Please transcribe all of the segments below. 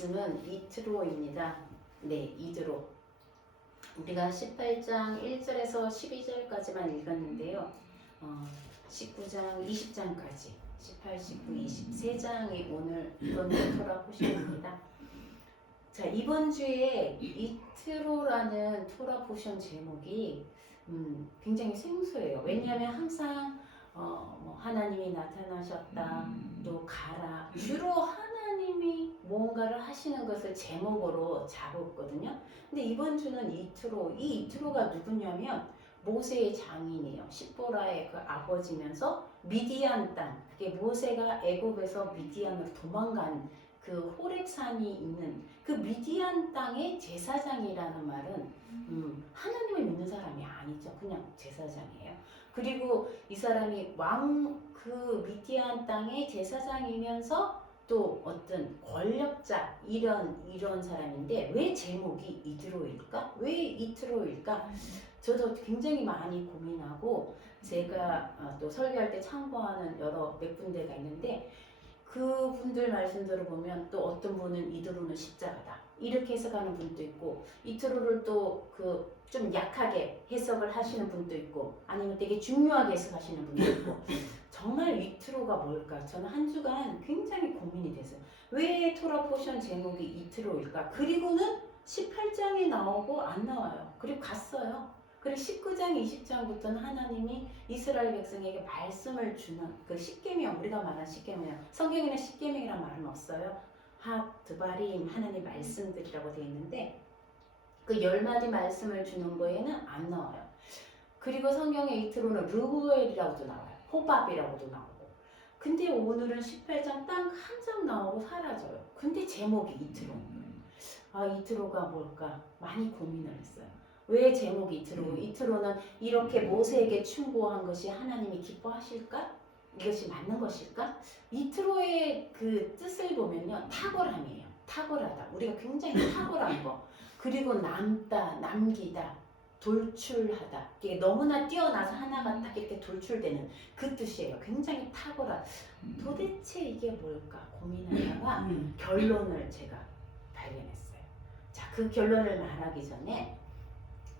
말씀은 이트로입니다. 네, 이트로. 우리가 18장 1절에서 12절까지만 읽었는데요. 19장 20장까지 18, 19, 20 3장이 오늘 이번 주 토라 포션입니다. 자, 이번 주에 이트로라는 토라 포션 제목이 굉장히 생소해요. 왜냐하면 항상 하나님이 나타나셨다, 또 가라, 주로 하나님이 무언가를 하시는 것을 제목으로 잡았거든요. 근데 이번 주는 이트로, 이 이트로가 누구냐면 모세의 장인이에요. 십보라의 그 아버지면서 미디안 땅, 그게 모세가 애굽에서 미디안으로 도망간 그 호렙산이 있는 그 미디안 땅의 제사장이라는 말은 하나님을 믿는 사람이 아니죠. 그냥 제사장이에요. 그리고 이 사람이 그 미디안 땅의 제사장이면서 또 어떤 권력자 이런 사람인데 왜 제목이 이트로일까? 왜 이트로일까? 저도 굉장히 많이 고민하고 제가 또 설교할 때 참고하는 몇 군데가 있는데 그분들 말씀 들어보면 또 어떤 분은 이트로는 십자가다 이렇게 해석하는 분도 있고 이트로를 또 좀 약하게 해석을 하시는 분도 있고 아니면 되게 중요하게 해석하시는 분도 있고 정말 이트로가 뭘까? 저는 한 주간 굉장히 고민이 됐어요. 왜 토라 포션 제목이 이트로일까? 그리고는 18장에 나오고 안 나와요. 그리고 갔어요. 그리고 19장, 20장부터는 하나님이 이스라엘 백성에게 말씀을 주는 그 십계명, 우리가 말한 십계명, 성경에는 십계명이란 말은 없어요. 드바림, 하나님 말씀들이라고 되어 있는데 그 10마디 말씀을 주는 거에는 안 나와요. 그리고 성경의 이트로는 르후엘이라고도 나와요. 호밥이라고도 나오고. 근데 오늘은 18장 딱 한 장 나오고 사라져요. 근데 제목이 이트로인 거예요. 이트로가 뭘까? 많이 고민을 했어요. 왜 제목이 이트로? 이트로는 이렇게 모세에게 충고한 것이 하나님이 기뻐하실까? 이것이 맞는 것일까? 이트로의 그 뜻을 보면요. 탁월함이에요. 탁월하다. 우리가 굉장히 탁월한 거. 그리고 남기다. 돌출하다. 이게 너무나 뛰어나서 하나가 딱 이렇게 돌출되는 그 뜻이에요. 굉장히 탁월한. 도대체 이게 뭘까 고민하다가 결론을 제가 발견했어요. 자, 그 결론을 말하기 전에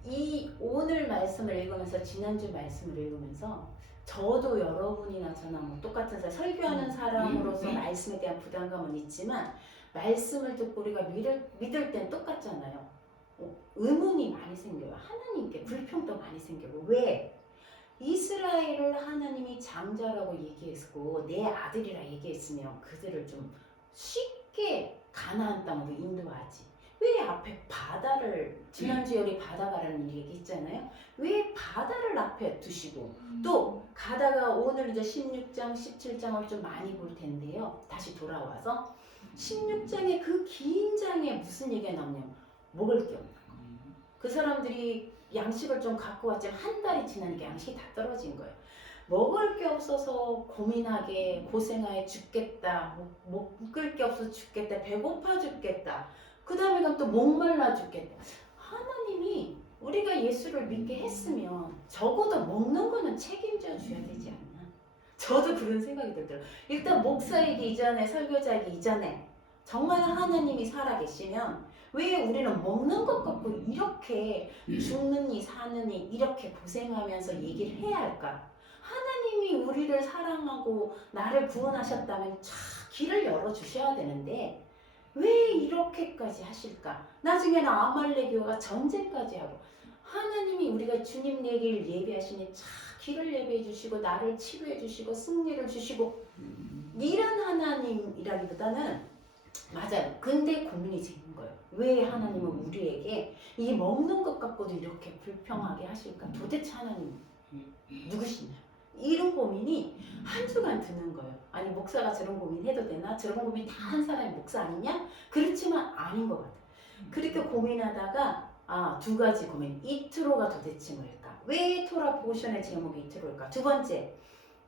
이 오늘 말씀을 읽으면서 지난주 말씀을 읽으면서 저도 여러분이나 저나 똑같은 설교하는 사람으로서 말씀에 대한 부담감은 있지만 말씀을 듣고 우리가 믿을 땐 똑같잖아요. 의문이 많이 생겨요. 하나님께 불평도 많이 생기고 왜? 이스라엘을 하나님이 장자라고 얘기했고 내 아들이라 얘기했으면 그들을 좀 쉽게 가나안 땅으로 인도하지. 왜 앞에 바다를 지난주에 우리 바다 가라는 얘기 있잖아요. 왜 바다를 앞에 두시고 또 가다가 오늘 이제 16장 17장을 좀 많이 볼 텐데요. 다시 돌아와서 16장의 그 긴 장에 무슨 얘기가 나오냐면 먹을 게 없는 거. 그 사람들이 양식을 좀 갖고 왔지만 한 달이 지나니까 양식이 다 떨어진 거예요. 먹을 게 없어서 고민하게 고생하게 죽겠다. 먹을 게 없어서 죽겠다. 배고파 죽겠다. 그 다음에 가면 또 목말라 죽겠다. 하나님이 우리가 예수를 믿게 했으면 적어도 먹는 거는 책임져 줘야 되지 않나. 저도 그런 생각이 들더라고요. 일단 목사이기 이전에 설교자이기 이전에 정말 하나님이 살아계시면 왜 우리는 먹는 것 갖고 이렇게 죽느니 사느니 이렇게 고생하면서 얘기를 해야 할까? 하나님이 우리를 사랑하고 나를 구원하셨다면 길을 열어주셔야 되는데 왜 이렇게까지 하실까? 나중에는 아말렉과 전쟁까지 하고 하나님이 우리가 주님 내길 예배하시니 길을 예배해 주시고 나를 치료해 주시고 승리를 주시고 이런 하나님이라기보다는 맞아요. 근데 고민이 생긴 거예요. 왜 하나님은 우리에게 이 먹는 것 갖고도 이렇게 불평하게 하실까? 도대체 하나님 누구시냐? 이런 고민이 한 주간 드는 거예요. 아니 목사가 저런 고민 해도 되나? 저런 고민 다 한 사람이 목사 아니냐? 그렇지만 아닌 것 같아요. 그렇게 고민하다가 두 가지 고민. 이트로가 도대체 뭘까? 왜 토라 포션의 제목이 이트로일까? 두 번째,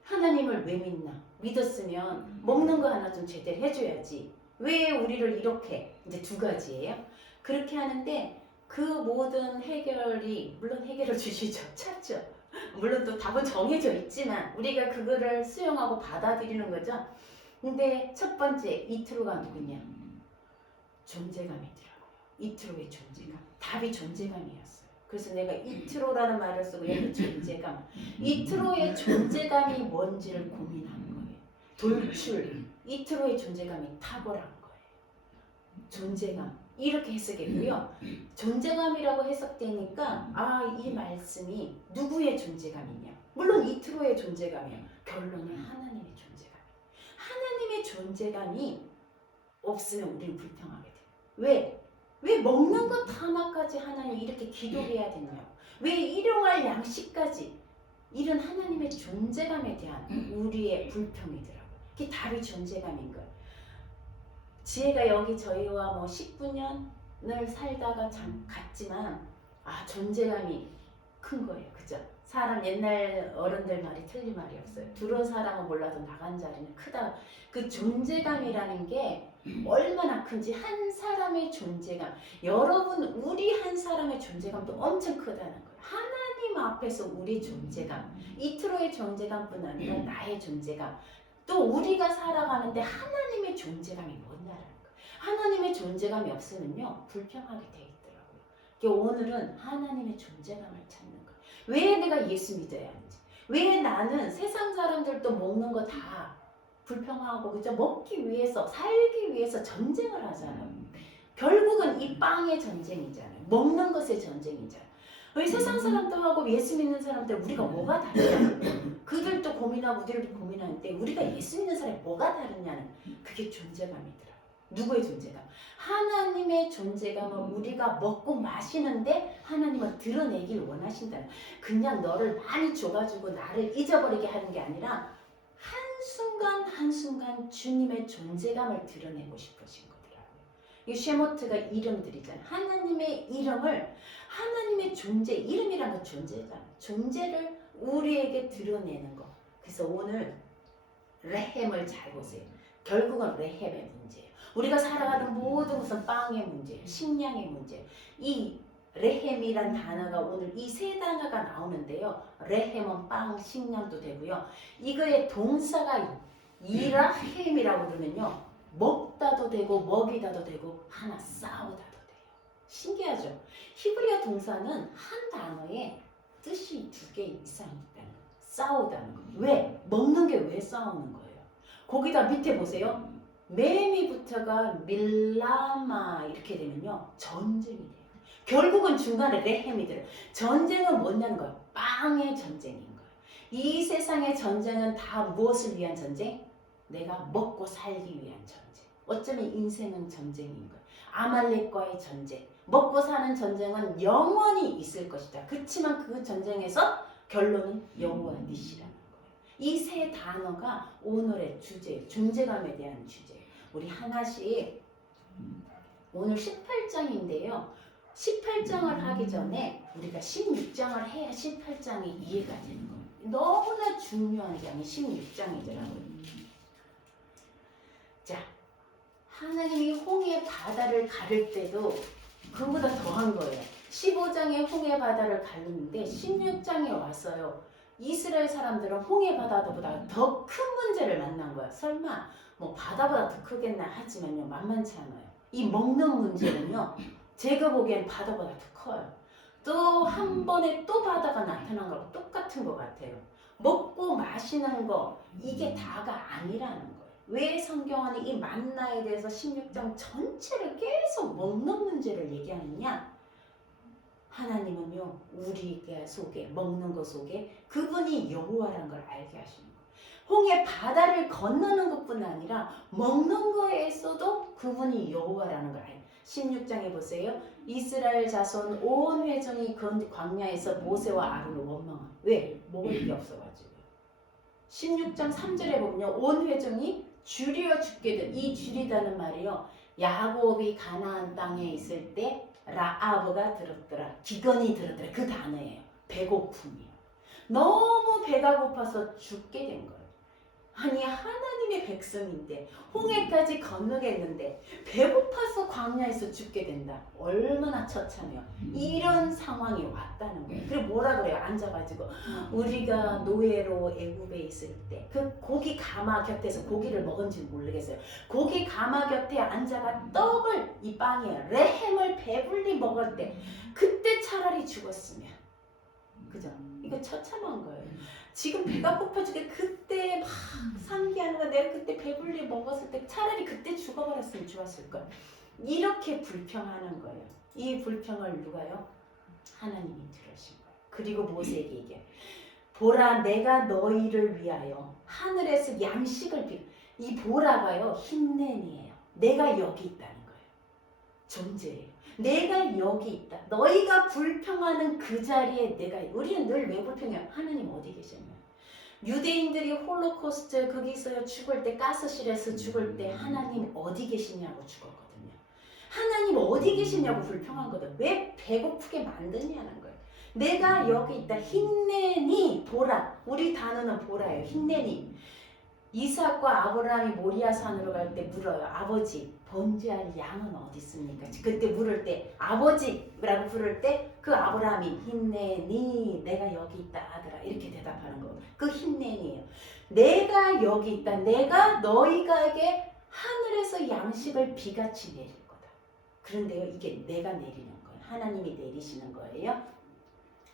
하나님을 왜 믿나? 믿었으면 먹는 거 하나 좀 제대로 해줘야지. 왜 우리를 이렇게 이제 두 가지예요. 그렇게 하는데 그 모든 해결이 물론 해결을 주시죠. 찾죠. 물론 또 답은 정해져 있지만 우리가 그거를 수용하고 받아들이는 거죠. 근데 첫 번째 이트로가 누구냐? 존재감이더라고요. 이트로의 존재감. 답이 존재감이었어요. 그래서 내가 이트로라는 말을 쓰고 여기 존재감. 이트로의 존재감이 뭔지를 고민한 거예요. 돌출. 이트로의 존재감이 탁월한 거예요. 존재감. 이렇게 해석했고요. 존재감이라고 해석되니까 이 말씀이 누구의 존재감이냐. 물론 이트로의 존재감이에요. 결론은 하나님의 존재감. 하나님의 존재감이 없으면 우리는 불평하게 돼요. 왜? 왜 먹는 것 하나까지 하나님 이렇게 기도해야 되냐고. 왜 일용할 양식까지. 이런 하나님의 존재감에 대한 우리의 불평이더라고요. 그게 답이 존재감인 거예요. 지혜가 여기 저희와 19년을 살다가 참 갔지만 존재감이 큰 거예요. 그죠? 사람 옛날 어른들 말이 틀린 말이 없어요. 들어온 사람은 몰라도 나간 자리는 크다. 그 존재감이라는 게 얼마나 큰지 한 사람의 존재감. 여러분 우리 한 사람의 존재감도 엄청 크다는 거예요. 하나님 앞에서 우리 존재감. 이트로의 존재감뿐 아니라 나의 존재감. 또 우리가 살아가는데 하나님의 존재감이 뭐냐라는 거예요. 하나님의 존재감이 없으면요 불평하게 돼 있더라고요. 그러니까 오늘은 하나님의 존재감을 찾는 거예요. 왜 내가 예수 믿어야 하는지, 왜 나는 세상 사람들도 먹는 거 다 불평하고 그죠? 먹기 위해서, 살기 위해서 전쟁을 하잖아요. 결국은 이 빵의 전쟁이잖아요. 먹는 것의 전쟁이잖아요. 왜 세상 사람들하고 예수 믿는 사람들 우리가 뭐가 다르냐? 그들도 고민하고 우리도 고민하는데 우리가 예수 믿는 사람이 뭐가 다르냐는 그게 존재감이더라고요. 누구의 존재감? 하나님의 존재감을 우리가 먹고 마시는데 하나님은 드러내길 원하신다는. 그냥 너를 많이 줘가지고 나를 잊어버리게 하는 게 아니라 한순간 한순간 주님의 존재감을 드러내고 싶으신 거더라고요. 이 쉐모트가 이름들이잖아요. 하나님의 이름을, 하나님의 존재, 이름이란 건 존재잖아요. 존재를 우리에게 드러내는 거. 그래서 오늘 레헴을 잘 보세요. 결국은 레헴의 문제예요. 우리가 살아가는 모든 것은 빵의 문제예요. 식량의 문제예요. 이 레헴이란 단어가 오늘 이 세 단어가 나오는데요. 레헴은 빵, 식량도 되고요. 이거의 동사가 이라햄이라고 그러면요. 먹다도 되고 먹이다도 되고 하나 싸우다도 돼요. 신기하죠? 히브리어 동사는 한 단어에 뜻이 2개 이상 있다는 거예요. 싸우다는 거예요. 왜? 먹는 게 왜 싸우는 거예요? 거기다 밑에 보세요. 매미부터가 밀라마 이렇게 되면요. 전쟁이 돼요. 결국은 중간에 레헴이 들어요. 전쟁은 뭐냐는 거예요. 빵의 전쟁인 거예요. 이 세상의 전쟁은 다 무엇을 위한 전쟁? 내가 먹고 살기 위한 전쟁. 어쩌면 인생은 전쟁인 거예요. 아말렉과의 전쟁. 먹고 사는 전쟁은 영원히 있을 것이다. 그렇지만 그 전쟁에서 결론은 여호와 니시라는 거예요. 이 세 단어가 오늘의 주제, 존재감에 대한 주제예요. 우리 하나씩 오늘 18장인데요. 18장을 하기 전에 우리가 16장을 해야 18장이 이해가 되는 거예요. 너무나 중요한 장이 16장이더라고요. 자, 하나님이 홍해 바다를 가를 때도 그보다 더한 거예요. 15장에 홍해 바다를 가르는데 16장에 와서요. 이스라엘 사람들은 홍해 바다보다 더 큰 문제를 만난 거야. 설마 뭐 바다보다 더 크겠나 하지만요. 만만치 않아요. 이 먹는 문제는요. 제가 보기엔 바다보다 더 커요. 또 한 번에 또 바다가 나타난 거랑 똑같은 것 같아요. 먹고 마시는 거 이게 다가 아니라는 거예요. 왜 성경은 이 만나에 대해서 16장 전체를 계속 먹는 문제를 얘기하느냐? 하나님은요 우리가 속에 먹는 것 속에 그분이 여호와라는 걸 알게 하시는 거예요. 홍해 바다를 건너는 것뿐 아니라 먹는 거에서도 그분이 여호와라는 걸 알게. 16장에 보세요. 이스라엘 자손 온 회중이 그 광야에서 모세와 아론을 원망한. 왜? 먹을 게 없어가지고. 16장 3절에 보면요. 온 회중이 줄여 죽게 된. 이 줄이다는 말이요. 야곱이 가나안 땅에 있을 때 라아브가 들었더라. 기근이 들었더라. 그 단어예요. 배고픔이요. 너무 배가 고파서 죽게 된 거예요. 아니 하나님의 백성인데 홍해까지 건너겠는데 배고파서 광야에서 죽게 된다. 얼마나 처참해요. 이런 상황이 왔다는 거예요. 그리고 뭐라 그래요? 앉아가지고 우리가 노예로 애굽에 있을 때 그 고기 가마 곁에서 고기를 먹은지 모르겠어요. 고기 가마 곁에 앉아가 떡을 이 빵이에요. 레햄을 배불리 먹을 때 그때 차라리 죽었으면 그죠? 이거 처참한 거예요. 지금 배가 고파지게 그때 막 상기하는 거 내가 그때 배불리 먹었을 때 차라리 그때 죽어버렸으면 좋았을 걸. 이렇게 불평하는 거예요. 이 불평을 누가요? 하나님이 들으신 거예요. 그리고 모세에게 얘기해요. 보라 내가 너희를 위하여 하늘에서 양식을 이 보라가요 흰nen이에요. 내가 여기 있다는 거예요. 존재예요. 내가 여기 있다. 너희가 불평하는 그 자리에 내가 우리는 늘 왜 불평해요? 하나님 어디 계셨냐? 유대인들이 홀로코스트 거기서 죽을 때 가스실에서 죽을 때 하나님 어디 계시냐고 죽었거든요. 하나님 어디 계시냐고 불평한 거든. 왜 배고프게 만드냐는 거예요. 내가 여기 있다. 흰nen이 보라. 우리 단어는 보라예요. 흰nen이. 이삭과 아브라함이 모리아산으로 갈 때 물어요. 아버지 번제할 양은 어디 있습니까? 그때 물을 때 아버지라고 부를 때 그 아브라함이 흰nen이 내가 여기 있다 하더라 이렇게 대답하는 거. 그 흰nen이에요. 내가 여기 있다. 내가 너희가에게 하늘에서 양식을 비같이 내릴 거다. 그런데요 이게 내가 내리는 거예요. 하나님이 내리시는 거예요.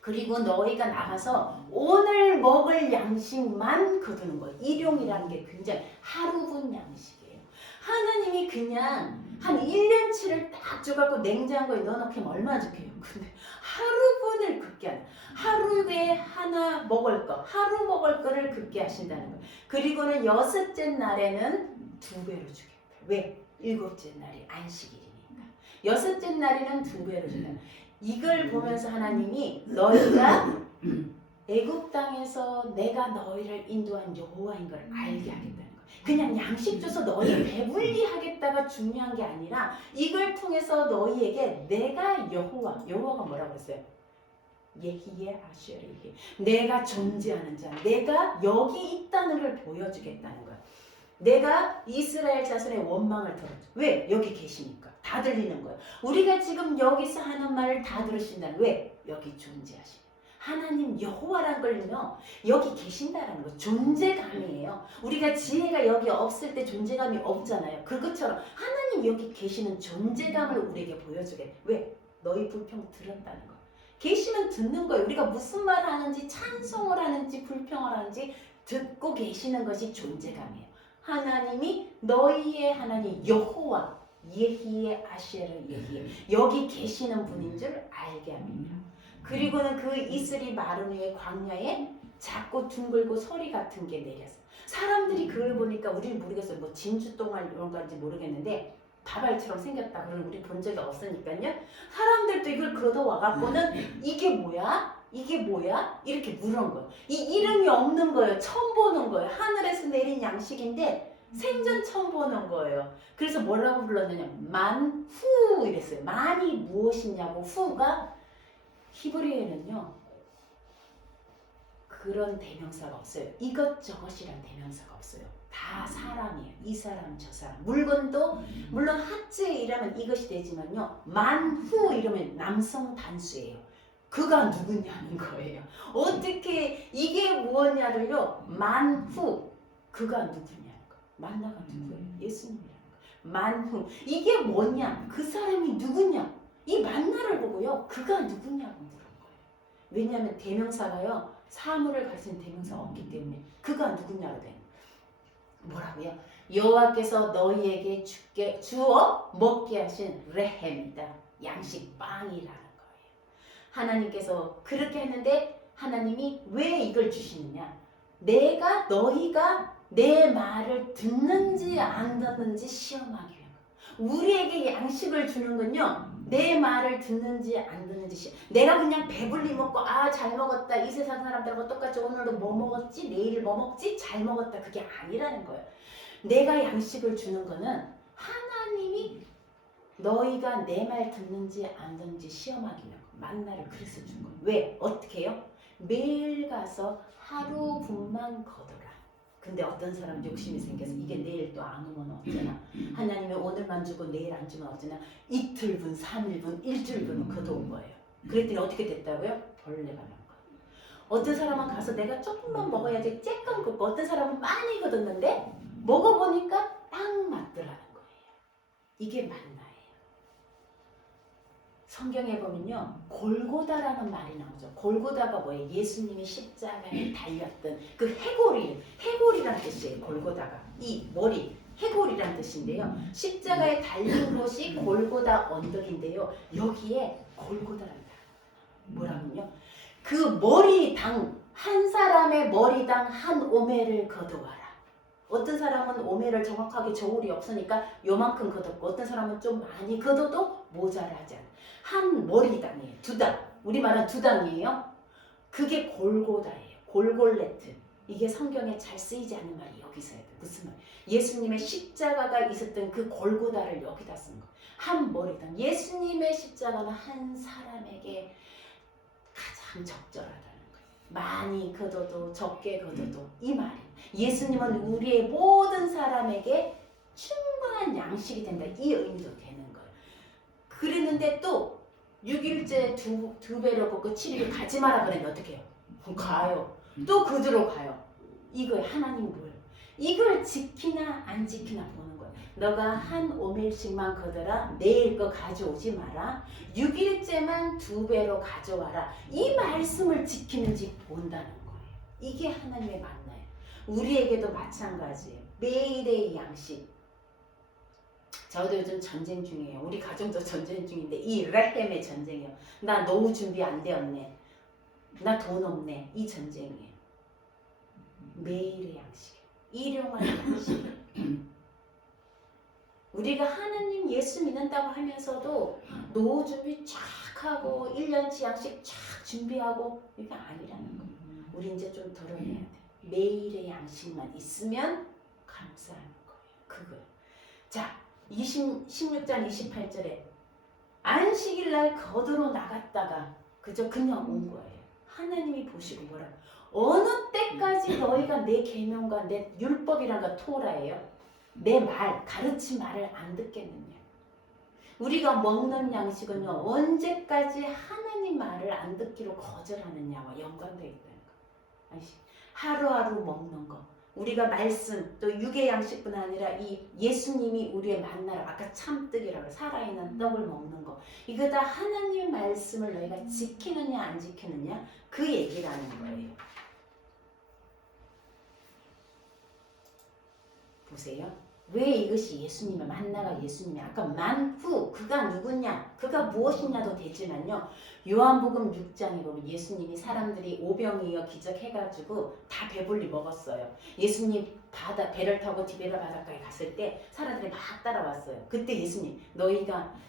그리고 너희가 나가서 오늘 먹을 양식만 거두는 거예요. 일용이라는 게 굉장히 하루분 양식이에요. 하나님이 그냥 한 1년치를 딱 줘갖고 냉장고에 넣어놓기면 얼마나 좋게요. 근데 하루분을 긋게 하는 하루에 하나 먹을 거, 하루 먹을 거를 긋게 하신다는 거예요. 그리고는 6째 날에는 2배로 주겠다. 왜? 7째 날이 안식일이니까. 6째 날에는 2배로 준다. 이걸 보면서 하나님이 너희가 애굽 땅에서 내가 너희를 인도한 여호와인 걸 알게 하겠다는 거예요. 그냥 양식 줘서 너희 배불리 하겠다가 중요한 게 아니라 이걸 통해서 너희에게 내가 여호와가 뭐라고 했어요? 예히예 아쉐리히 내가 존재하는 자, 내가 여기 있다는 걸 보여주겠다는 거야. 내가 이스라엘 자손의 원망을 들어줘. 왜? 여기 계시니까. 다 들리는 거예요. 우리가 지금 여기서 하는 말을 다 들으신다는 왜? 여기 존재하시는 하나님 여호와란 걸요 여기 계신다라는 거 존재감이에요. 우리가 지혜가 여기 없을 때 존재감이 없잖아요. 그것처럼 하나님 여기 계시는 존재감을 우리에게 보여주게. 왜? 너희 불평 들었다는 거. 계시면 듣는 거예요. 우리가 무슨 말 하는지 찬송을 하는지 불평을 하는지 듣고 계시는 것이 존재감이에요. 하나님이 너희의 하나님 여호와 예히예 아쉐르 예히예 여기 계시는 분인 줄 알게 합니다. 그리고는 그 이슬이 마른 후에 광야에 작고 둥글고 서리 같은 게 내렸어요. 사람들이 그걸 보니까 우리는 모르겠어요. 뭐 진주똥알 이런 건지 모르겠는데 다발처럼 생겼다. 그걸 우리 본 적이 없으니까요. 사람들도 이걸 그러다 와갖고는 이게 뭐야? 이게 뭐야? 이렇게 물은 거예요. 이 이름이 없는 거예요. 처음 보는 거예요. 하늘에서 내린 양식인데 생전 처음 보는 거예요. 그래서 뭐라고 불렀느냐? 만후 이랬어요. 만이 무엇이냐고 후가 히브리어에는요. 그런 대명사가 없어요. 이것저것이란 대명사가 없어요. 다 사람이에요. 이 사람 저 사람. 물건도 물론 하츠에 이라면 이것이 되지만요. 만후 이러면 남성 단수예요. 그가 누구냐는 거예요. 어떻게 이게 무엇냐를요. 만후 그가 누구냐는 거. 만나가 누구예요? 예수님이라는 거. 만후 이게 뭐냐? 그 사람이 누구냐? 이 만나를 보고요. 그가 누구냐고 물은 거예요. 왜냐하면 대명사가요. 사물을 가진 대명사가 없기 때문에 그가 누구냐로 된 뭐라고요? 여호와께서 너희에게 주어 먹게 하신 레헴이다. 양식 빵이라는 거예요. 하나님께서 그렇게 했는데 하나님이 왜 이걸 주시느냐? 너희가 내 말을 듣는지 안 듣는지 시험하기 위한 거예요. 우리에게 양식을 주는 건요. 내 말을 듣는지 안 듣는지 내가 그냥 배불리 먹고 잘 먹었다. 이 세상 사람들하고 똑같이 오늘도 뭐 먹었지? 내일 뭐 먹지? 잘 먹었다. 그게 아니라는 거예요. 내가 양식을 주는 거는 하나님이 너희가 내 말 듣는지 안 듣는지 시험하기 위한 거. 만나를 그래서 준 거예요. 왜? 어떻게 해요? 매일 가서 하루 분만 거둬라. 근데 어떤 사람 욕심이 생겨서 이게 내일 또 안 오면 어쩌나, 하나님이 오늘만 주고 내일 안 주면 어쩌나, 이틀분, 3일분, 일주일분은 걷어온 거예요. 그랬더니 어떻게 됐다고요? 벌레가 난 거예요. 어떤 사람은 가서 내가 조금만 먹어야지 쬐끔 걷고, 어떤 사람은 많이 걷었는데 먹어보니까 딱 맞더라는 거예요. 이게 만나예요. 성경에 보면요, 골고다라는 말이 나오죠. 골고다가 뭐예요? 예수님이 십자가에 달렸던 그 해골이라는 뜻이에요. 골고다가 이 머리 해골이라는 뜻인데요. 십자가에 달린 곳이 골고다 언덕인데요. 여기에 골고다랍니다. 뭐라면요? 그 머리당, 한 사람의 머리당 한 오멜을 거두어라. 어떤 사람은 오멜을 정확하게 저울이 없으니까 요만큼 걷었고, 어떤 사람은 좀 많이 걷어도 모자라지 않아요. 한 머리당이에요. 두당. 우리 말은 두당이에요. 그게 골고다예요. 골골레트. 이게 성경에 잘 쓰이지 않는 말이 여기서예요. 무슨 말? 예수님의 십자가가 있었던 그 골고다를 여기다 쓴 거예요. 한 머리당. 예수님의 십자가는 한 사람에게 가장 적절하다는 거예요. 많이 걷어도 적게 걷어도 이 말이에요. 예수님은 우리의 모든 사람에게 충분한 양식이 된다. 이 의미도 되는 거예요. 그랬는데 또 6일째 두 배로 걷고 7일 가지 마라 그랬는데 어떻게 해요? 가요. 또 그대로 가요. 이거에 하나님 뭐예요? 이걸 지키나 안 지키나 보는 거예요. 너가 한 오멜씩만 걷어라. 내일 거 가져오지 마라. 6일째만 2배로 가져와라. 이 말씀을 지키는지 본다는 거예요. 이게 하나님의 만나예요. 우리에게도 마찬가지예요. 매일의 양식. 저도 요즘 전쟁 중이에요. 우리 가정도 전쟁 중인데 이 레헴의 전쟁이에요. 나 노후 준비 안 되었네. 나 돈 없네. 이 전쟁이에요. 매일의 양식. 일용할 양식. 우리가 하나님 예수 믿는다고 하면서도 노후 준비 쫙 하고 1년치 양식 쫙 준비하고 이게 아니라는 거예요. 우리 이제 좀 덜어내야 돼. 매일의 양식만 있으면 감사하는 거예요. 그거요. 자, 16장 28절에 안식일 날 거두러 나갔다가 그저 그냥 온 거예요. 하나님이 보시고 뭐라, 어느 때까지 너희가 내 계명과 내 율법이란가 토라예요. 내 말, 가르친 말을 안 듣겠느냐. 우리가 먹는 양식은요, 언제까지 하나님 말을 안 듣기로 거절하느냐와 연관되어 있다는 거. 하루하루 먹는 거. 우리가 말씀, 또 육의 양식뿐 아니라 이 예수님이 우리의 만나라. 아까 참뜨기라고 살아있는 떡을 먹는 거. 이거 다 하나님의 말씀을 너희가 지키느냐 안 지키느냐 그 얘기라는 거예요. 보세요. 왜 이것이 예수님의 만나가 예수님이 아까 만후 그가 누구냐 그가 무엇이냐도 되지만요. 요한복음 6장에 보면 예수님이 사람들이 오병이어 기적해가지고 다 배불리 먹었어요. 예수님 배를 타고 디베라 바닷가에 갔을 때 사람들이 막 따라왔어요. 그때 예수님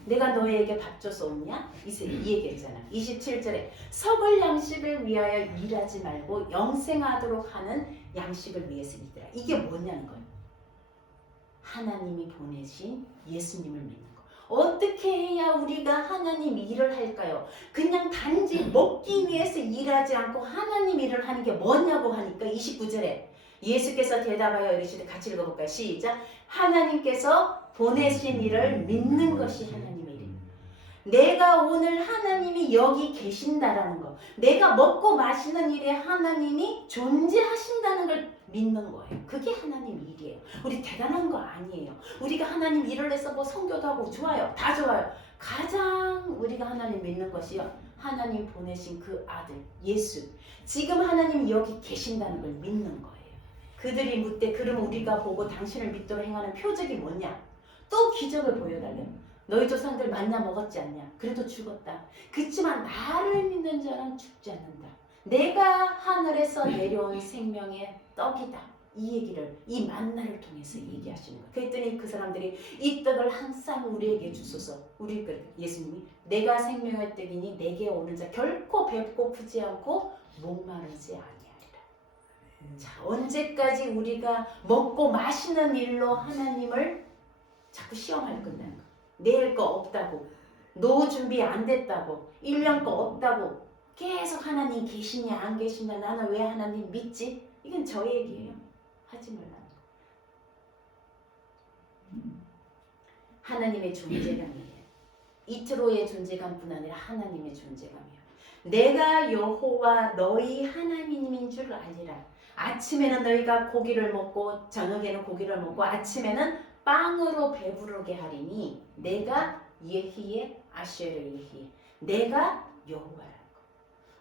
내가 너희에게 밥 줘서 온?냐? 이 얘기했잖아. 27절에 썩을 양식을 위하여 일하지 말고 영생하도록 하는 양식을 위해서 일하라. 이게 뭐냐는 거예요. 하나님이 보내신 예수님을 믿는 거. 어떻게 해야 우리가 하나님 일을 할까요? 그냥 단지 먹기 위해서 일하지 않고 하나님 일을 하는 게 뭐냐고 하니까 29절에 예수께서 대답하여 이르시되 같이 읽어볼까요? 시작. 하나님께서 보내신 일을 믿는 것이 하나님의 일입니다. 내가 오늘 하나님이 여기 계신다라는 거, 내가 먹고 마시는 일에 하나님이 존재하신다는 걸 믿는 거예요. 그게 하나님 일이에요. 우리 대단한 거 아니에요. 우리가 하나님 일을 해서 뭐 선교도 하고 좋아요. 다 좋아요. 가장 우리가 하나님 믿는 것이요. 하나님 보내신 그 아들 예수. 지금 하나님이 여기 계신다는 걸 믿는 거예요. 그들이 묻되 그러면 우리가 보고 당신을 믿도록 행하는 표적이 뭐냐? 또 기적을 보여달래요. 너희 조상들 만나 먹었지 않냐? 그래도 죽었다. 그렇지만 나를 믿는 자는 죽지 않는다. 내가 하늘에서 내려온 생명의 떡이다. 이 얘기를 이 만나를 통해서 얘기하시는 거예요. 그랬더니 그 사람들이 이 떡을 항상 우리에게 주소서. 예수님이 내가 생명의 떡이니 내게 오는 자 결코 배고프지 않고 목마르지 아니하리라. 자, 언제까지 우리가 먹고 마시는 일로 하나님을 자꾸 시험할 건다는 거. 내일 거 없다고, 노후 준비 안 됐다고, 1년 거 없다고 계속 하나님 계시냐 안 계시냐, 나는 왜 하나님 믿지? 이건 저 얘기예요. 하지 말라는 거. 하나님의 존재감이에요. 이트로의 존재감뿐 아니라 하나님의 존재감이에요. 내가 여호와 너희 하나님인 줄 알리라. 아침에는 너희가 고기를 먹고 저녁에는 고기를 먹고 아침에는 빵으로 배부르게 하리니 내가 예히에 아쉐르 예히 내가 여호와라는 거.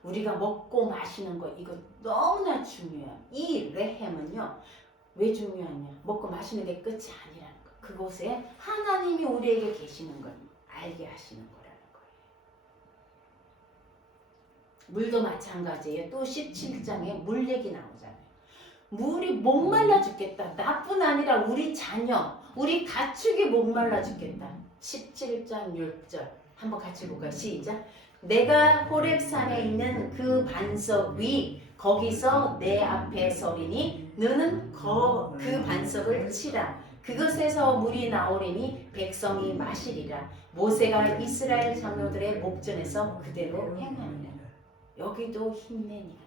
우리가 먹고 마시는 거 이거 너무나 중요해요. 이 레헴은요 왜 중요하냐? 먹고 마시는 게 끝이 아니라는 거. 그곳에 하나님이 우리에게 계시는 걸 알게 하시는 거라는 거예요. 물도 마찬가지예요. 또 17장에 물 얘기 나오잖아요. 물이 목말라 죽겠다. 나뿐 아니라 우리 자녀, 우리 가축이 목말라 죽겠다. 17장 6절 한번 같이 볼까요? 시작. 내가 호렙산에 있는 그 반석 위 거기서 내 앞에 서리니 너는 그 반석을 치라. 그것에서 물이 나오리니 백성이 마시리라. 모세가 이스라엘 장로들의 목전에서 그대로 행하니라. 여기도 힘내니라.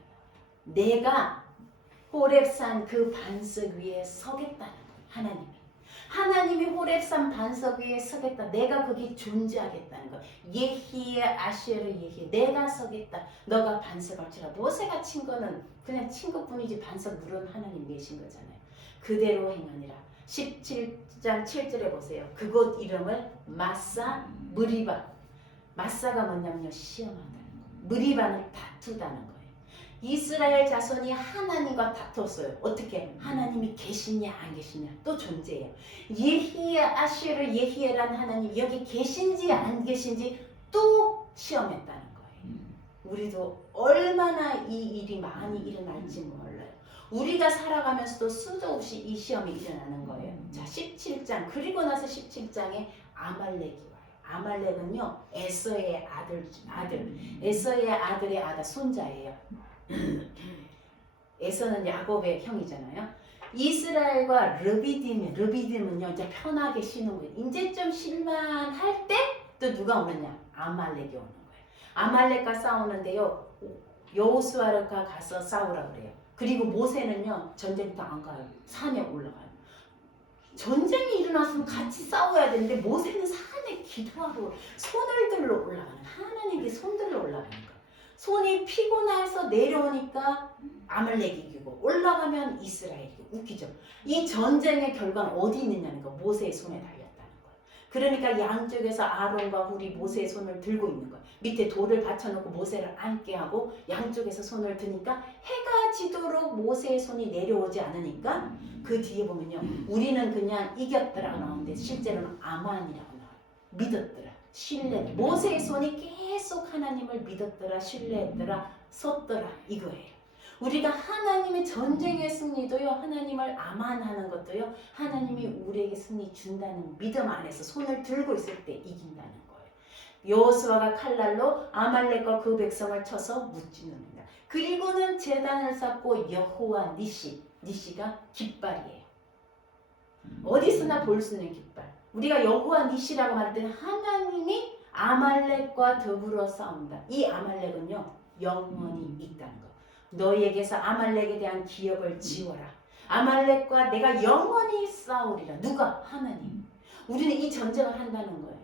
내가 호렙산 그 반석 위에 서겠다는 거예요. 하나님이 호렙산 반석 위에 서겠다. 내가 거기 존재하겠다는 거예요. 예히에 아쉐르 예히 내가 서겠다. 너가 반석을 치라. 모세가 친 거는 그냥 친 것뿐이지 반석 물은 하나님 계신 거잖아요. 그대로 행하니라. 17장 7절에 보세요. 그곳 이름을 마사 무리바. 마사가 뭐냐면요 시험한다는 거예요. 무리바는 다투다는 거예요. 이스라엘 자손이 하나님과 다퉜어요. 어떻게? 하나님이 계시냐 안 계시냐 또 존재해요. 예히에 아쉐르 예히에란 하나님 여기 계신지 안 계신지 또 시험했다는 거예요. 우리도 얼마나 이 일이 많이 일어날지 몰라요. 우리가 살아가면서도 수도 없이 이 시험이 일어나는 거예요. 자 17장 그리고 나서 17장에 아말렉이 와요. 아말렉은요 에서의 아들 에서의 아들의 아들 손자예요. 에서는 야곱의 형이잖아요. 이스라엘과 르비딤은요 이제 편하게 쉬는 거예요. 이제 좀 쉴만할 때 또 누가 오느냐? 아말렉이 오는 거예요. 아말렉과 싸우는데요. 여호수아가 가서 싸우라 그래요. 그리고 모세는요 전쟁터 안 가요. 산에 올라가요. 전쟁이 일어났으면 같이 싸워야 되는데 모세는 산에 기도하러 손을 들러 올라가는 하나님께 손 들러 올라가는 거예요. 손이 피곤해서 내려오니까 아말렉이 이기고 올라가면 이스라엘이 이기고. 웃기죠. 이 전쟁의 결과는 어디 있느냐는 거 모세의 손에 달렸다는 거예요. 그러니까 양쪽에서 아론과 훌이 모세의 손을 들고 있는 거예요. 밑에 돌을 받쳐놓고 모세를 앉게 하고 양쪽에서 손을 드니까 해가 지도록 모세의 손이 내려오지 않으니까 그 뒤에 보면요 우리는 그냥 이겼더라 나오는데 실제로는 아만이라고 나와요. 믿었더라. 신뢰. 모세의 손이 계속 하나님을 믿었더라, 신뢰했더라, 섰더라 이거예요. 우리가 하나님의 전쟁의 승리도요, 하나님을 아만하는 것도요, 하나님이 우리에게 승리 준다는 믿음 안에서 손을 들고 있을 때 이긴다는 거예요. 여호수아가 칼날로 아말렉과 그 백성을 쳐서 무찌릅니다. 그리고는 제단을 쌓고 여호와 니시가 깃발이에요. 어디서나 볼 수 있는 깃발. 우리가 여호와 니시라고 말할 때는 하나님이 아말렉과 더불어 싸운다. 이 아말렉은요 영원히 있다는 거. 너희에게서 아말렉에 대한 기억을 지워라. 아말렉과 내가 영원히 싸우리라. 누가? 하나님. 우리는 이 전쟁을 한다는 거예요.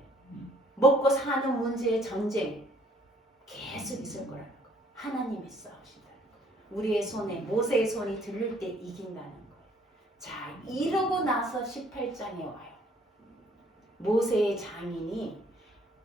먹고 사는 문제의 전쟁 계속 있을 거라는 거. 하나님이 싸우신다는 거. 우리의 손에 모세의 손이 들릴 때 이긴다는 거예요. 자, 이러고 나서 18장에 와요. 모세의 장인이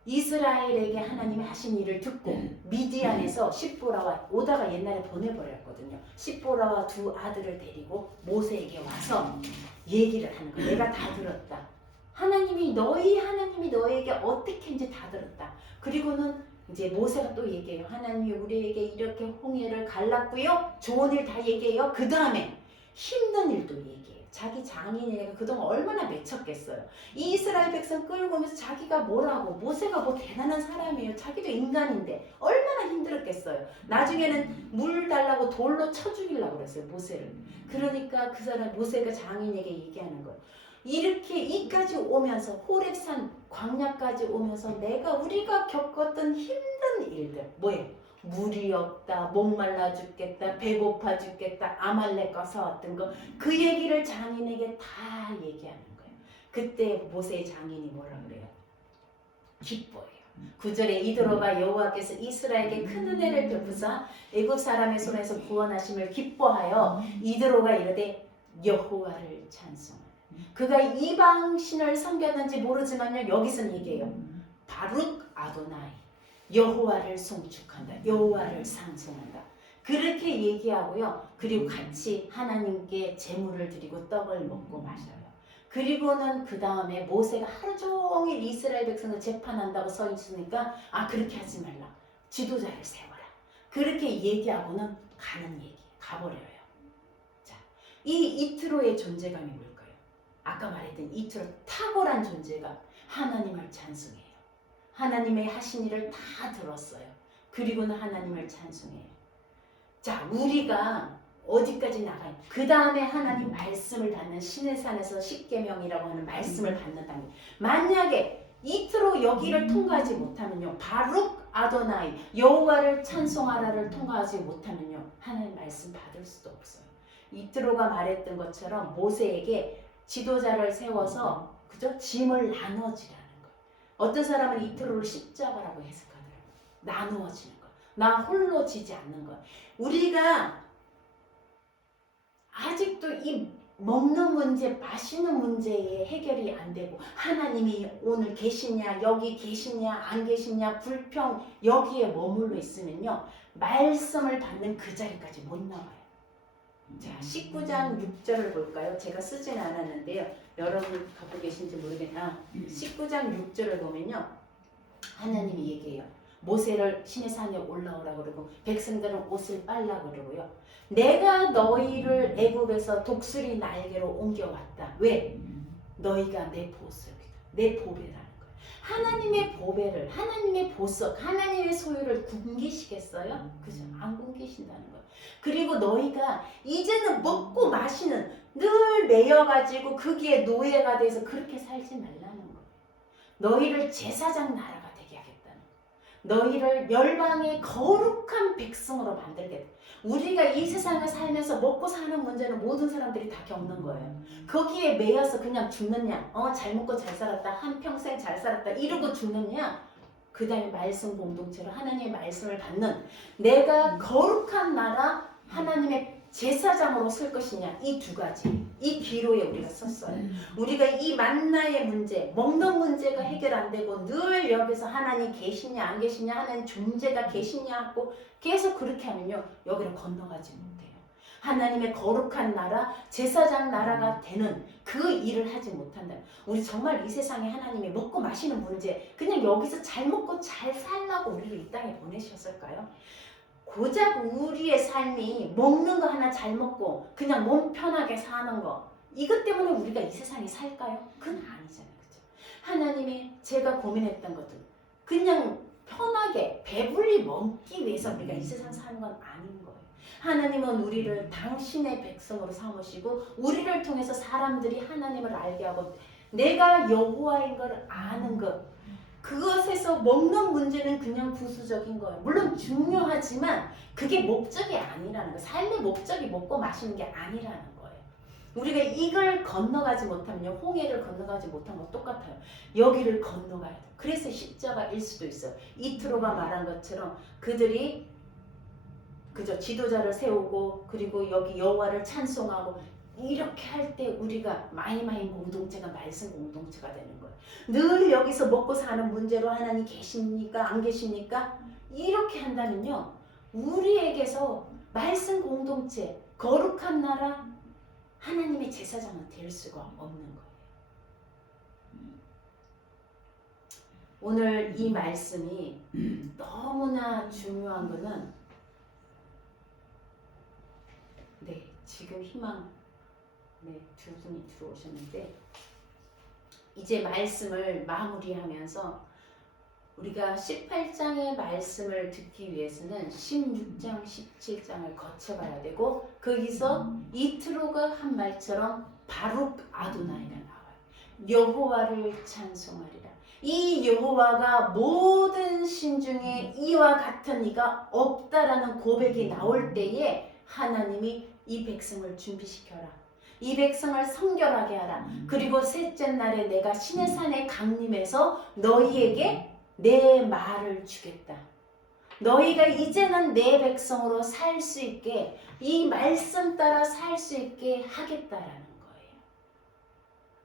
이스라엘에게 하나님이 하신 일을 듣고 미디안에서 십보라와 오다가 옛날에 보내버렸거든요. 십보라와 두 아들을 데리고 모세에게 와서 얘기를 하는 거예요. 내가 다 들었다. 하나님이 너에게 어떻게 인지 다 들었다. 그리고는 이제 모세가 또 얘기해요. 하나님이 우리에게 이렇게 홍해를 갈랐고요. 좋은 일 다 얘기해요. 그 다음에 힘든 일도 얘기해요. 자기 장인이니까 그동안 얼마나 맺혔겠어요. 이 이스라엘 백성 끌고 오면서 자기가 뭐라고, 모세가 뭐 대단한 사람이에요. 자기도 인간인데 얼마나 힘들었겠어요. 나중에는 물 달라고 돌로 쳐 죽이려고 그랬어요. 모세를. 그러니까 그 사람 모세가 장인에게 얘기하는 거예요. 이렇게 이까지 오면서 호렙산 광야까지 오면서 우리가 겪었던 힘든 일들 뭐예요? 물이 없다, 목말라 죽겠다, 배고파 죽겠다, 아말렉 가서왔던 거 그 얘기를 장인에게 다 얘기하는 거예요. 그때 모세의 장인이 뭐라 그래요? 기뻐해요. 9절에 이드로가 여호와께서 이스라엘에게 큰 은혜를 베푸사 애굽 사람의 손에서 구원하심을 기뻐하여 이드로가 이르되 여호와를 찬송하라. 그가 이방 신을 섬겼는지 모르지만요, 여기서는 얘기해요. 바룩 아도나이, 여호와를 송축한다, 여호와를 상송한다, 그렇게 얘기하고요. 그리고 같이 하나님께 제물을 드리고 떡을 먹고 마셔요. 그리고는 그 다음에 모세가 하루 종일 이스라엘 백성을 재판한다고 써 있으니까 그렇게 하지 말라, 지도자를 세워라, 그렇게 얘기하고는 가는 얘기, 가버려요. 자, 이 이트로의 존재감이 뭘까요? 아까 말했던 이트로 탁월한 존재감, 하나님을 찬송해요. 하나님의 하신 일을 다 들었어요. 그리고는 하나님을 찬송해요. 자, 우리가 어디까지 나가요? 그 다음에 하나님 말씀을 받는 시내산에서 십계명이라고 하는 말씀을 받는 단계. 만약에 이트로 여기를 통과하지 못하면요, 바룩 아도나이, 여호와를 찬송하라를 통과하지 못하면요, 하나님 말씀 받을 수도 없어요. 이트로가 말했던 것처럼 모세에게 지도자를 세워서 그죠? 짐을 나눠지라는 거예요. 어떤 사람은 이트로를 십자가라고 해석하더라고요. 나누어지는 거, 나 홀로 지지 않는 거. 우리가 아직도 이 먹는 문제, 마시는 문제에 해결이 안 되고, 하나님이 오늘 계시냐, 여기 계시냐, 안 계시냐, 불평 여기에 머물러 있으면요, 말씀을 받는 그 자리까지 못 나와요. 자, 19장 6절을 볼까요? 제가 쓰진 않았는데요, 여러분 갖고 계신지 모르겠나. 19장 6절을 보면요, 하나님이 얘기해요. 모세를 신의 산에 올라오라 그러고 백성들은 옷을 빨라 그러고요. 내가 너희를 애굽에서 독수리 날개로 옮겨왔다. 왜? 너희가 내 보석이다, 내 보배라는 거예요. 하나님의 보배를, 하나님의 보석, 하나님의 소유를 굶기시겠어요? 그죠? 안 굶기신다는 거예요. 그리고 너희가 이제는 먹고 마시는, 늘 매여가지고 거기에 노예가 돼서 그렇게 살지 말라는 거예요. 너희를 제사장 나라가 되게 하겠다는 거예요. 너희를 열방의 거룩한 백성으로 만들겠다. 우리가 이 세상을 살면서 먹고 사는 문제는 모든 사람들이 다 겪는 거예요. 거기에 매여서 그냥 죽느냐, 잘 먹고 잘 살았다, 한평생 잘 살았다 이러고 죽느냐, 그 다음에 말씀 공동체로 하나님의 말씀을 받는 내가 거룩한 나라, 하나님의 제사장으로 설 것이냐, 이 두 가지, 이 기로에 우리가 썼어요. 우리가 이 만나의 문제, 먹는 문제가 해결 안 되고 늘 여기서 하나님 계시냐 안 계시냐, 하나님 존재가 계시냐 하고 계속 그렇게 하면요, 여기를 건너가지 못해요. 하나님의 거룩한 나라, 제사장 나라가 되는 그 일을 하지 못한다. 우리 정말 이 세상에 하나님이 먹고 마시는 문제, 그냥 여기서 잘 먹고 잘 살라고 우리를 이 땅에 보내셨을까요? 고작 우리의 삶이 먹는 거 하나 잘 먹고 그냥 몸 편하게 사는 거, 이것 때문에 우리가 이 세상에 살까요? 그건 아니잖아요. 그렇죠? 하나님이 제가 고민했던 것들, 그냥 편하게 배불리 먹기 위해서 우리가 이 세상 사는 건 아닌 거예요. 하나님은 우리를 당신의 백성으로 삼으시고 우리를 통해서 사람들이 하나님을 알게 하고 내가 여호와인 걸 아는 것, 그것에서 먹는 문제는 그냥 부수적인 거예요. 물론 중요하지만 그게 목적이 아니라는 거예요. 삶의 목적이 먹고 마시는 게 아니라는 거예요. 우리가 이걸 건너가지 못하면, 홍해를 건너가지 못한 거 똑같아요. 여기를 건너가야 돼요. 그래서 십자가일 수도 있어요. 이트로가 말한 것처럼 그들이 그저 지도자를 세우고 그리고 여기 여호와를 찬송하고 이렇게 할 때 우리가 마이마이 공동체가 말씀 공동체가 되는 거예요. 늘 여기서 먹고 사는 문제로 하나님 계십니까? 안 계십니까? 이렇게 한다면요, 우리에게서 말씀 공동체, 거룩한 나라, 하나님의 제사장은 될 수가 없는 거예요. 오늘 이 말씀이 너무나 중요한 거는, 네, 지금 희망, 네, 두 분이 들어오셨는데, 이제 말씀을 마무리하면서 우리가 18장의 말씀을 듣기 위해서는 16장, 17장을 거쳐가야 되고, 거기서 이트로가 한 말처럼 바룩 아도나이가 나와요. 여호와를 찬송하리라. 이 여호와가 모든 모든 신 중에 이와 같은 이가 없다라는 고백이 나올 때에 하나님이 이 백성을 준비시켜라. 이 백성을 성결하게 하라. 그리고 셋째 날에 내가 신의 산에 강림해서 너희에게 내 말을 주겠다. 너희가 이제는 내 백성으로 살 수 있게 이 말씀 따라 살 수 있게 하겠다라는 거예요.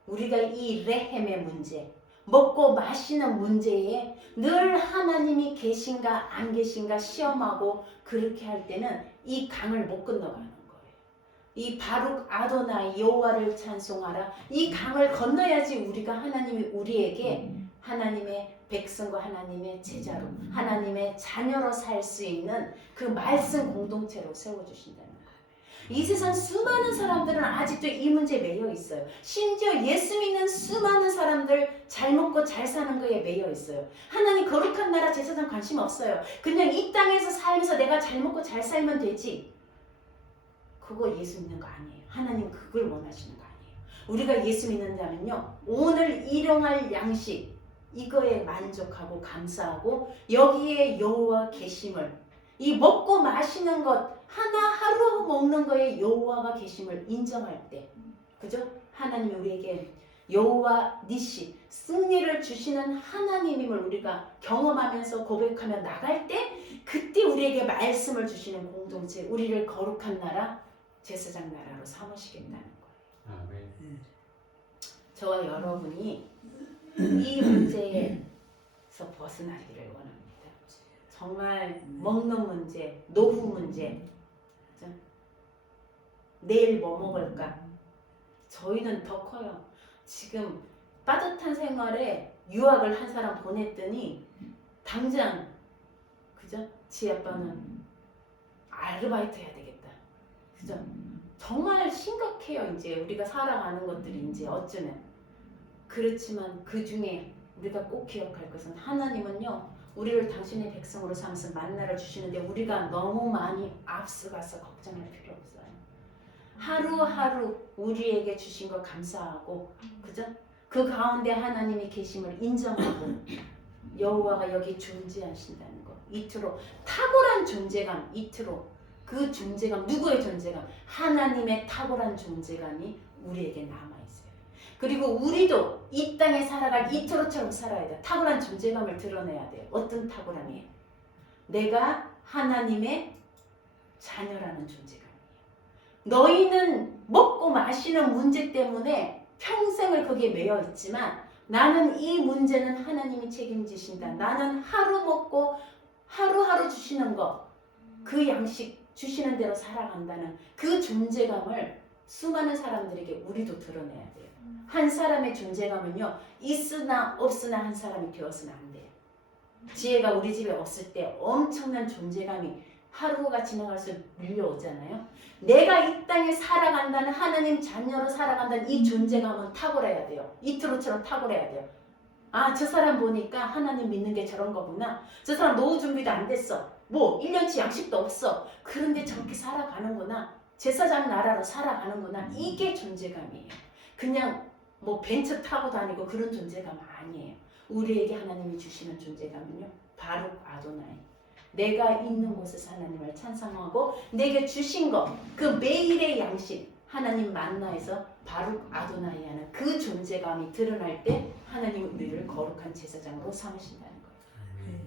우리가 이 레헴의 문제, 먹고 마시는 문제에 늘 하나님이 계신가 안 계신가 시험하고 그렇게 할 때는 이 강을 못 건너가는 거예요. 이 바룩 아도나이 여호와를 찬송하라. 이 강을 건너야지 우리가 하나님이 우리에게 하나님의 백성과 하나님의 제자로 하나님의 자녀로 살 수 있는 그 말씀 공동체로 세워주신다는 거예요. 이 세상 수많은 사람들은 아직도 이 문제에 매여 있어요. 심지어 예수 믿는 수많은 사람들 잘 먹고 잘 사는 거에 매여 있어요. 하나님 거룩한 나라 제사장 관심 없어요. 그냥 이 땅에서 살면서 내가 잘 먹고 잘 살면 되지. 그거 예수 믿는 거 아니에요. 하나님 그걸 원하시는 거 아니에요. 우리가 예수 믿는다면요, 오늘 일용할 양식 이거에 만족하고 감사하고 여기에 여호와 계심을, 이 먹고 마시는 것 하나 하루 먹는 거에 여호와가 계심을 인정할 때, 그죠? 하나님이 우리에게 여호와 니시 승리를 주시는 하나님임을 우리가 경험하면서 고백하며 나갈 때, 그때 우리에게 말씀을 주시는 공동체, 우리를 거룩한 나라 제사장 나라로 삼으시겠다는 거예요. 아멘. 저와 여러분이 이 문제에서 벗어나기를 원합니다. 정말 먹는 문제, 노후 문제, 그죠? 내일 뭐 먹을까? 저희는 더 커요. 지금 빠듯한 생활에 유학을 한 사람 보냈더니 당장, 그죠? 지 아빠는 아르바이트 해야 되겠다. 그죠? 정말 심각해요. 이제 우리가 살아가는 것들이 이제 어쩌면. 그렇지만 그 중에 우리가 꼭 기억할 것은 하나님은요, 우리를 당신의 백성으로 삼아서 만나를 주시는데 우리가 너무 많이 앞서가서 걱정할 필요 없어요. 하루하루 우리에게 주신 거 감사하고, 그죠? 그 가운데 하나님이 계심을 인정하고 여호와가 여기 존재하신다는 거, 이트로 탁월한 존재감, 이트로 그 존재감, 누구의 존재감? 하나님의 탁월한 존재감이 우리에게 남아있어요. 그리고 우리도 이 땅에 살아갈 이토로처럼 살아야 돼요. 탁월한 존재감을 드러내야 돼요. 어떤 탁월함이에요? 내가 하나님의 자녀라는 존재감이에요. 너희는 먹고 마시는 문제 때문에 평생을 거기에 매여 있지만 나는 이 문제는 하나님이 책임지신다. 나는 하루 먹고 하루하루 주시는 거, 그 양식 주시는 대로 살아간다는 그 존재감을 수많은 사람들에게 우리도 드러내야 돼요. 한 사람의 존재감은요, 있으나 없으나 한 사람이 되어서는 안 돼요. 지혜가 우리 집에 없을 때 엄청난 존재감이 하루가 지나갈수록 밀려오잖아요. 내가 이 땅에 살아간다는, 하나님 자녀로 살아간다는 이 존재감은 탁월해야 돼요. 이트로처럼 탁월해야 돼요. 아, 저 사람 보니까 하나님 믿는 게 저런 거구나. 저 사람 노후 준비도 안 됐어. 뭐 1년치 양식도 없어. 그런데 저렇게 살아가는구나. 제사장 나라로 살아가는구나. 이게 존재감이에요. 그냥 뭐 벤츠 타고 다니고 그런 존재감 아니에요. 우리에게 하나님이 주시는 존재감은요, 바룩 아도나이. 내가 있는 곳에서 하나님을 찬송하고 내게 주신 것, 그 매일의 양식, 하나님 만나에서 바룩 아도나이 하는 그 존재감이 드러날 때 하나님이 우리를 거룩한 제사장으로 삼으신다는 거예요.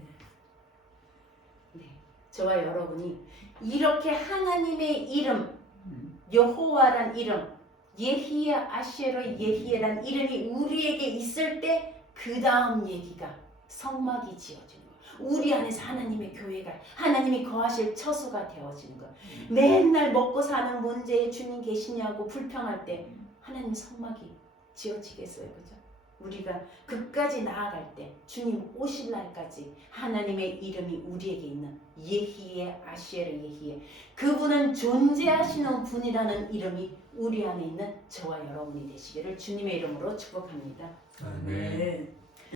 네, 저와 여러분이 이렇게 하나님의 이름, 여호와란 이름, 예히예 아시에로 예히예란 이름이 우리에게 있을 때 그 다음 얘기가 성막이 지어지는 거예요. 우리 안에서 하나님의 교회가, 하나님이 거하실 처소가 되어지는 거예요. 맨날 먹고 사는 문제에 주님 계시냐고 불평할 때 하나님 성막이 지어지겠어요, 그죠? 우리가 그까지 나아갈 때 주님 오실 날까지 하나님의 이름이 우리에게 있는 예히예 아시에르 예히예, 그분은 존재하시는 분이라는 이름이 우리 안에 있는 저와 여러분이 되시기를 주님의 이름으로 축복합니다. 아멘.